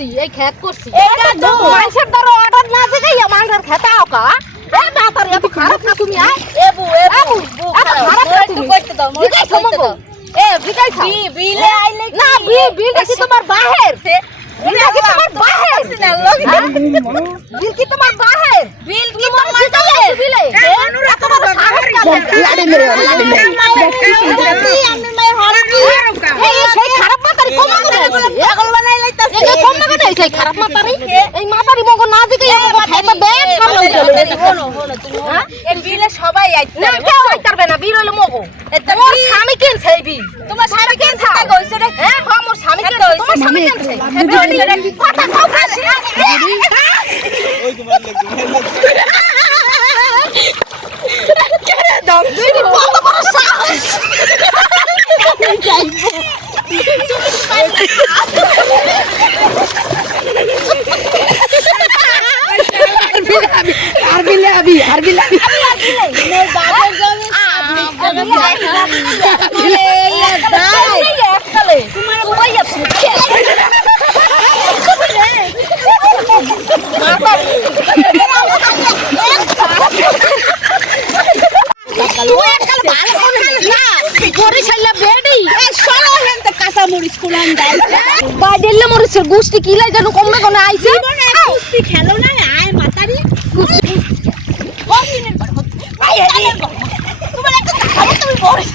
করছি এই খেত করছি। এইটা তো। মানুষের দ্বারা অর্ডার না দিলেই আমার খেতে আওকা এই মাতার এত খারাপ না তুমি আয়। এবু এবু বু এত খারাপ। খারাপ না তুমি। কইতে দাও মোর খামাবো দাও। এ বিকাই বি বিলে আইলে না বি বি দেখি তোমার বাহের? বিল কি তোমার বাহের? না লগে হ্যাঁ? বিল কি তোমার বাহের? বিল কি তোমার তোমার বিলে? এত বড় সাহস লাড়ি মেরে লাড়ি মেরে। এই এই সেই খারাপ মাতারি কমা করে পাগল বানাই লাইতাছে এই কমা করে সেই খারাপ মাতারি এই মাতারি মগো না দিকে আমাকে খাইতে দেন সামনে তুমি হ্যাঁ? এই বিলে সবাই আইতে না কেউ হইতে পারবে না বিল হইলে মগো এটা মোর স্বামী কিনছে এই বিল তোমার স্বামী কিনছে তা কইছে রে হ্যাঁ হ্যাঁ মোর স্বামী হইছে। তোমার স্বামী হইছে রে। কথা খাও কাশি দাম দুই কত বড় সাহস আর বিলে আবি আর বিলে আবি মোর বাবার জমি এককালে তোমার তুই এককাল ভালো করে না বরিশাল্লা বেডি সরো হেনতে কাঁচা মরিচ কুলান দাই বাডেল্লে মরিছে গুষ্টি কিলাই জানো কমবে কোন আইছে? কুস্তি খেলো না। Kumalan ka sa kamot na may Boris.